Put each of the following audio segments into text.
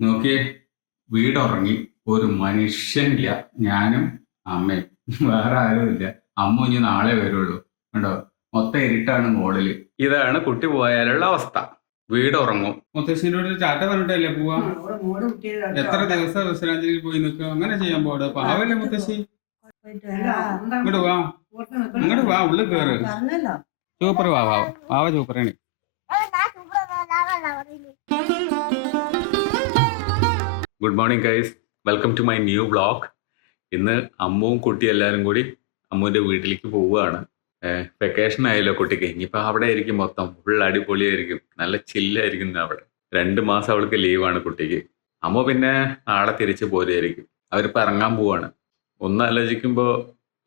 നോക്കിയേ, വീടുറങ്ങി. ഒരു മനുഷ്യനില്ല. ഞാനും അമ്മയും, വേറെ ആരുമില്ല. അമ്മ ഇനി നാളെ വരുള്ളൂ. കണ്ടോ, മൊത്തം ഇരുട്ടാണ് മോളില്. ഇതാണ് കുട്ടി പോയാലുള്ള അവസ്ഥ. വീടുറങ്ങും. മുത്തശ്ശിനോട് ചാറ്റ പറഞ്ഞിട്ടല്ലേ പോവാ? എത്ര ദിവസം വിശ്രാന്തിയിൽ പോയി നിൽക്കുക? അങ്ങനെ ചെയ്യാൻ പോടെ? പാവല്ലേ മുത്തശ്ശി. ഇങ്ങോട്ട് വാ, ഇങ്ങോട്ട് വാ, ഉള്ളിൽ കയറ്. സൂപ്പർ വാവ, വാവ സൂപ്പറാണ്. Good morning guys, welcome to my new vlog. ഇന്ന് അമ്മുവും കുട്ടി എല്ലാവരും കൂടി അമ്മുവിൻ്റെ വീട്ടിലേക്ക് പോവുകയാണ്. വെക്കേഷൻ ആയല്ലോ കുട്ടിക്ക്. ഇനിയിപ്പോൾ അവിടെ ആയിരിക്കും മൊത്തം ഫുൾ അടിപൊളിയായിരിക്കും, നല്ല ചില്ലായിരിക്കും അവിടെ. 2 മാസം അവൾക്ക് ലീവാണ് കുട്ടിക്ക്. അമ്മ പിന്നെ നാളെ തിരിച്ച് പോരുമായിരിക്കും. അവരിപ്പോൾ ഇറങ്ങാൻ പോവാണ്. ഒന്നാലോചിക്കുമ്പോൾ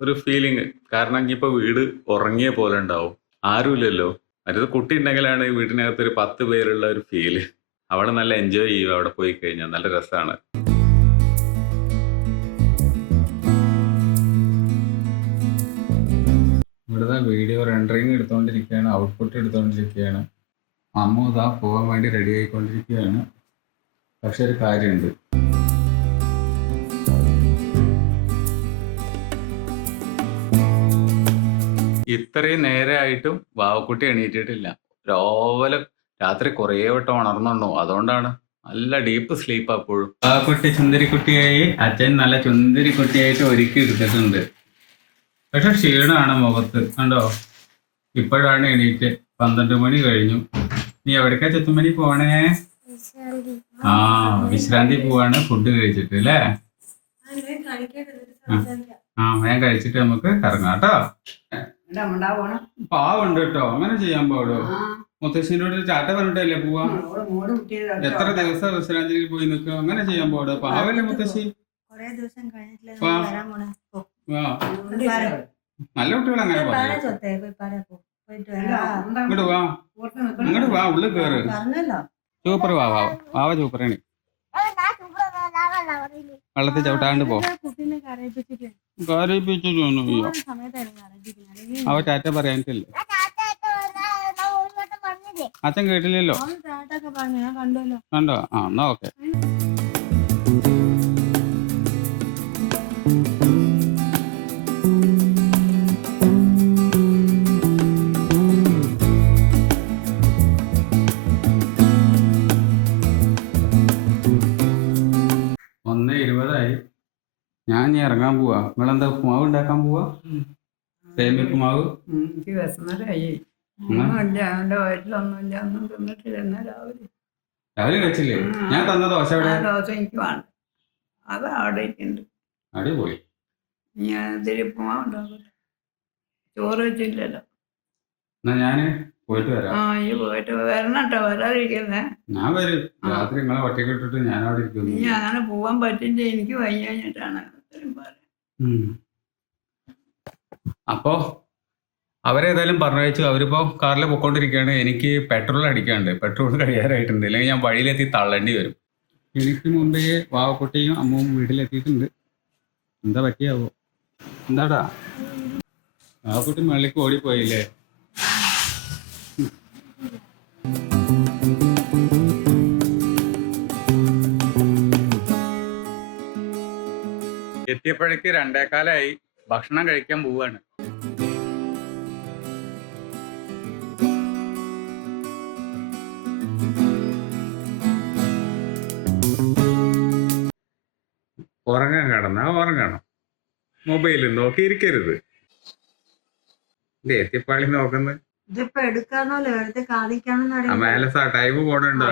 ഒരു ഫീലിങ്, കാരണം ഇനിയിപ്പോൾ വീട് ഉറങ്ങിയ പോലെ ഉണ്ടാവും. ആരുമില്ലല്ലോ. മറ്റേത് കുട്ടി ഉണ്ടെങ്കിലാണ് ഈ വീട്ടിനകത്ത് ഒരു 10 പേരുള്ള ഒരു ഫീല്. അവിടെ നല്ല എൻജോയ് ചെയ്യും. അവിടെ പോയി കഴിഞ്ഞാൽ നല്ല രസമാണ്. ഇവിടുത്തെ വീഡിയോ റെൻഡറിങ് എടുത്തുകൊണ്ടിരിക്കുകയാണ്, ഔട്ട്പുട്ട് എടുത്തുകൊണ്ടിരിക്കുകയാണ്. അമ്മ ഇതാ പോകാൻ വേണ്ടി റെഡി ആയിക്കൊണ്ടിരിക്കുകയാണ്. പക്ഷെ ഒരു കാര്യമുണ്ട്, ഇത്രയും നേരമായിട്ടും വാവക്കുട്ടി എണീറ്റിട്ടില്ല. രാവിലെ രാത്രി കുറേ വട്ടം ഉണർന്നുണ്ടോ, അതുകൊണ്ടാണ് നല്ല ഡീപ്പ് സ്ലീപ്പ്. അപ്പോഴും വാവക്കുട്ടി ചുന്ദരിക്കുട്ടിയായി, അച്ഛൻ നല്ല ചുന്ദരിക്കുട്ടിയായിട്ട് ഒരുക്കി എടുത്തിട്ടുണ്ട്. പക്ഷെ ക്ഷീണമാണ് മുഖത്ത്, കണ്ടോ. ഇപ്പോഴാണ് എണീറ്റ്. 12 മണി കഴിഞ്ഞു. നീ എവിടേക്കാ ചെത്തുമണി പോണേ? ആ, വിശ്രാന്തി പോവാണ്, ഫുഡ് കഴിച്ചിട്ട് അല്ലേ? ഞാൻ കഴിച്ചിട്ട് നമുക്ക് ഇറങ്ങാം കേട്ടോ. പാവുണ്ട് കേട്ടോ, അങ്ങനെ ചെയ്യാൻ പാടോ? മുത്തശ്ശിനോട് ചാറ്റ പറഞ്ഞിട്ടല്ലേ പോവാ? എത്ര ദിവസം വിശ്രാന്തിയിൽ പോയി നിൽക്കുക? അങ്ങനെ ചെയ്യാൻ പാടോ? പാവല്ലേ മുത്തശ്ശി. നല്ല കുട്ടികൾ അങ്ങനെ ഇങ്ങോട്ട് വാ, ഇങ്ങോട്ട് വാ, ഉള്ളിൽ കയറ്. സൂപ്പർ വാവ, വാവ സൂപ്പറാണ്. വെള്ളത്തിൽ ചവിട്ടാണ്ട് പോ. കരയിപ്പിച്ചിട്ടൊന്നുമില്ല. അവ ടാറ്റ പറയാനിട്ടല്ലേ? അച്ഛൻ കേട്ടില്ലല്ലോ. കണ്ടോ? ആ, എന്നാ ഓക്കെ. ഞാൻ ഇനി ഇറങ്ങാൻ പോവാ. നിങ്ങളെന്താ ഉപ്പുമാവ് ഉണ്ടാക്കാൻ പോവാ? സേമിയ ഉപ്പുമാവ്. രാവിലെ കഴിച്ചില്ലേ? ഞാൻ തന്ന ദോശ ദോശ എനിക്ക് വേണ്ട, അത് അവിടെ ഇരിക്കുന്നുണ്ട്. അടിപൊളി. ചോറ് വെച്ചില്ലല്ലോ. എന്നാ ഞാന് പോയിട്ട് വരാം. പോയിട്ട് വരണട്ടോ, വരാതിരിക്കല്ലേ. ഞാൻ വരും. രാത്രി നിങ്ങളെ ഒറ്റയ്ക്ക് ഇട്ടിട്ട് ഞാൻ അവിടെ ഇരിക്കുന്നു. നീ അങ്ങനെ പോവാൻ പറ്റില്ല, എനിക്ക് വയ്യാഞ്ഞിട്ടാണ്. അപ്പോ അവരേതായാലും പറഞ്ഞയച്ചു. അവരിപ്പോ കാറിൽ പൊക്കോണ്ടിരിക്കുകയാണ്. എനിക്ക് പെട്രോൾ അടിക്കാണ്ട്, പെട്രോൾ കഴിയാറായിട്ടുണ്ട്. അല്ലെങ്കിൽ ഞാൻ വഴിയിലെത്തി തള്ളേണ്ടി വരും. എനിക്ക് മുമ്പേ വാവക്കുട്ടിയും അമ്മവും വീട്ടിലെത്തിയിട്ടുണ്ട്. എന്താ പറ്റിയാവോ? എന്താടാ, വാവക്കുട്ടി മള്ളിക്ക് ഓടിപ്പോയില്ലേ? എത്തിയപ്പോഴേക്ക് 2:15. ഭക്ഷണം കഴിക്കാൻ പോവാണ്. ഉറങ്ങാൻ കിടന്നാ ഉറങ്ങണം, മൊബൈൽ നോക്കി ഇരിക്കരുത്. എത്തിയപ്പാളി നോക്കുന്നത് ടൈം പോണുണ്ടോ?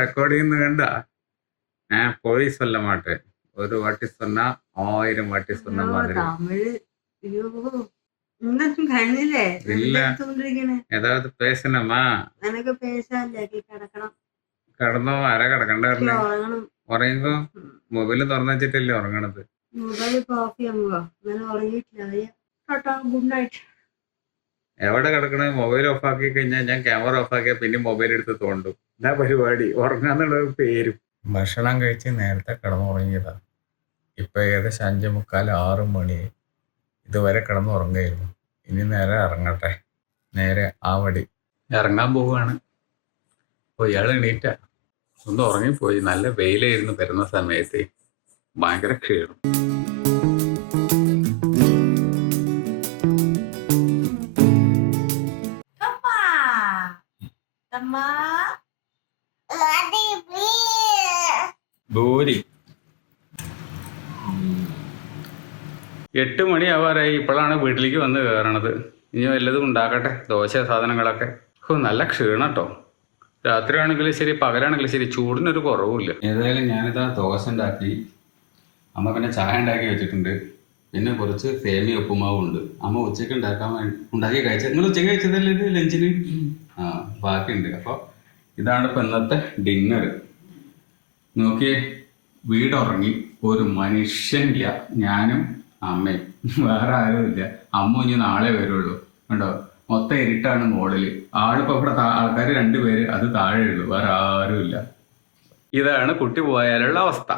റെക്കോർഡ് ചെയ്യുന്ന കണ്ട പോയി சொல்ல மாட்டேன். ஒரு வாட்டி சொன்னா 1000 வாட்டி சொன்ன மாதிரி. ஏதாவது பேசணுமா? കിടന്നോ? ആരാ കിടക്കണ്ടായിരുന്നു? ഉറങ്ങിക്കോ. മൊബൈല് തുറന്നു വെച്ചിട്ടല്ലേ ഉറങ്ങണത്. എവിടെ കിടക്കണ? മൊബൈൽ ഓഫ് ആക്കി കഴിഞ്ഞാൽ ഞാൻ ക്യാമറ ഓഫ് ആക്കിയാൽ പിന്നെ മൊബൈൽ എടുത്ത് തോണ്ടും. എന്താ പരിപാടി? ഉറങ്ങാന്നുള്ള പേരും. ഭക്ഷണം കഴിച്ച് നേരത്തെ കിടന്നുറങ്ങിയതാ. ഇപ്പൊ ഏകദേശം 5:45, 6 മണി. ഇതുവരെ കിടന്നുറങ്ങായിരുന്നു. ഇനി നേരെ ഇറങ്ങട്ടെ. നേരെ ആ വടി ഇറങ്ങാൻ പോവുകയാണ്. ഇയാൾ എണീറ്റ. ഒന്ന് ഉറങ്ങിപ്പോയി. നല്ല വെയിലായിരുന്നു വരുന്ന സമയത്ത്. ഭയങ്കര ക്ഷീണം. ഭൂരി 8 മണിയാവാറായി. ഇപ്പോഴാണ് വീട്ടിലേക്ക് വന്ന് കയറണത്. ഇനി വല്ലതും ഉണ്ടാക്കട്ടെ, ദോശ സാധനങ്ങളൊക്കെ. നല്ല ക്ഷീണം കേട്ടോ. രാത്രി ആണെങ്കിലും ശരി, പകലാണെങ്കിലും ശരി, ചൂടിനൊരു കുറവുമില്ല. ഏതായാലും ഞാനിതാ ദോശ ഉണ്ടാക്കി. അമ്മ പിന്നെ ചായ ഉണ്ടാക്കി വെച്ചിട്ടുണ്ട്. പിന്നെ കുറച്ച് സേമിയ ഉപ്പുമാവും ഉണ്ട്. അമ്മ ഉച്ചയ്ക്ക് ഉണ്ടാക്കി കഴിച്ചത്. നിങ്ങൾ ഉച്ചയ്ക്ക് കഴിച്ചതല്ലേ ഇത് ലഞ്ചിന്? ബാക്കിയുണ്ട്. അപ്പോൾ ഇതാണ് ഇപ്പം ഇന്നത്തെ ഡിന്നർ. നോക്കിയേ, വീടുറങ്ങി, ഒരു മനുഷ്യനില്ല. ഞാനും അമ്മയും, വേറെ ആരുമില്ല. അമ്മ ഇനി നാളെ വരുള്ളൂ. കണ്ടോ, മൊത്തം ഇരുട്ടാണ് മോളില്. ആളിപ്പോൾ ഇവിടെ ആൾക്കാർ 2 പേര്, അത് താഴെയുള്ളൂ, വേറെ ആരുമില്ല. ഇതാണ് കുട്ടി പോയാലുള്ള അവസ്ഥ.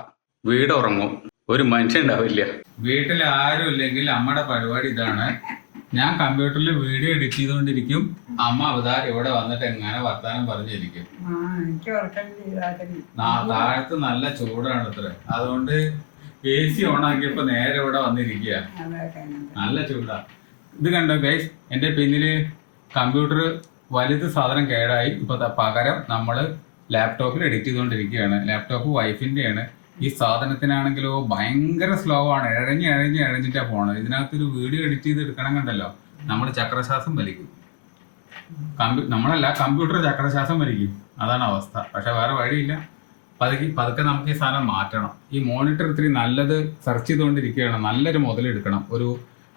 വീട് ഉറങ്ങും, ഒരു മനുഷ്യൻ ഉണ്ടാവില്ല. വീട്ടിൽ ആരും ഇല്ലെങ്കിൽ അമ്മയുടെ പരിപാടി ഇതാണ്. ഞാൻ കമ്പ്യൂട്ടറിൽ വീഡിയോ എഡിറ്റ് ചെയ്തുകൊണ്ടിരിക്കും. അമ്മ അവതാരം ഇവിടെ വന്നിട്ട് എങ്ങനെ വർത്താനം പറഞ്ഞിരിക്കും. താഴത്ത് നല്ല ചൂടാണ് അത്ര. അതുകൊണ്ട് AC ഓണാക്കിയപ്പോ നേരെ ഇവിടെ വന്നിരിക്കുക. നല്ല ചൂടാ. ഇത് കണ്ടോ ഗൈസ്, എൻ്റെ പിന്നില് കമ്പ്യൂട്ടർ വലുത് സാധനം കേടായി. ഇപ്പൊ പകരം നമ്മൾ ലാപ്ടോപ്പിൽ എഡിറ്റ് ചെയ്തുകൊണ്ടിരിക്കുകയാണ്. ലാപ്ടോപ്പ് വൈഫിൻ്റെയാണ്. ഈ സാധനത്തിനാണെങ്കിലോ ഭയങ്കര സ്ലോ ആണ്. ഇഴഞ്ഞിട്ടാ പോണത്. ഇതിനകത്തൊരു വീഡിയോ എഡിറ്റ് ചെയ്ത് എടുക്കണം കണ്ടല്ലോ, നമ്മൾ ചക്രശ്വാസം വലിക്കും. നമ്മളല്ല, കമ്പ്യൂട്ടർ ചക്രശ്വാസം വലിക്കും. അതാണ് അവസ്ഥ. പക്ഷെ വേറെ വഴിയില്ല. പതുക്കെ നമുക്ക് ഈ സാധനം മാറ്റണം. ഈ മോണിറ്റർ ഇത്തിരി നല്ലത് സെർച്ച് ചെയ്തുകൊണ്ടിരിക്കുകയാണ്. നല്ലൊരു മുതലെടുക്കണം. ഒരു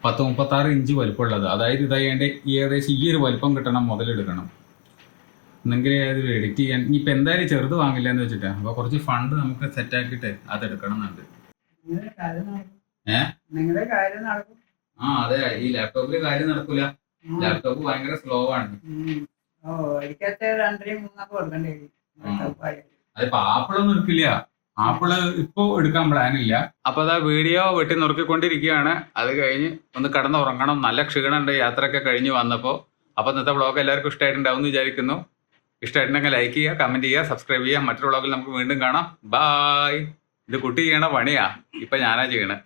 10-36 ഇഞ്ച് വലിപ്പമുള്ളത്. അതായത് ഇതായത് ഏകദേശം ഈ ഒരു വലിപ്പം കിട്ടണം, മുതലെടുക്കണം. എന്നെങ്കിൽ അത് എഡിറ്റ് ചെയ്യാൻ. ഇനിയിപ്പോൾ എന്തായാലും ചെറുത് വാങ്ങില്ല എന്ന് വെച്ചിട്ടാണ്. അപ്പോൾ കുറച്ച് ഫണ്ട് നമുക്ക് സെറ്റ് ആക്കിയിട്ട് അത് എടുക്കണം എന്നുണ്ട്. അതെ, ഈ ലാപ്ടോപ്പില് കാര്യം നടക്കൂല. ലാപ്ടോപ്പ് ഭയങ്കര സ്ലോ ആണ്. അതിപ്പോ ആപ്പിളൊന്നും എടുക്കില്ല. ആപ്പിള് ഇപ്പൊ എടുക്കാൻ പ്ലാനില്ല. അപ്പൊ അതാ വീഡിയോ വെട്ടി നുറുക്കിക്കൊണ്ടിരിക്കുകയാണ്. അത് കഴിഞ്ഞ് ഒന്ന് കിടന്നുറങ്ങണം. നല്ല ക്ഷീണമുണ്ട് യാത്രയൊക്കെ കഴിഞ്ഞ് വന്നപ്പോൾ. അപ്പൊ ഇന്നത്തെ വ്ളോഗ് എല്ലാവർക്കും ഇഷ്ടമായിട്ടുണ്ടാവും എന്ന് വിചാരിക്കുന്നു. ഇഷ്ടമായിട്ടുണ്ടെങ്കിൽ ലൈക്ക് ചെയ്യുക, കമന്റ് ചെയ്യുക, സബ്സ്ക്രൈബ് ചെയ്യുക. മറ്റൊരു വ്ളോഗിൽ നമുക്ക് വീണ്ടും കാണാം. ബായ്. ഇത് കുട്ടി ചെയ്യണ പണിയാ, ഇപ്പൊ ഞാനാ ചെയ്യണേ.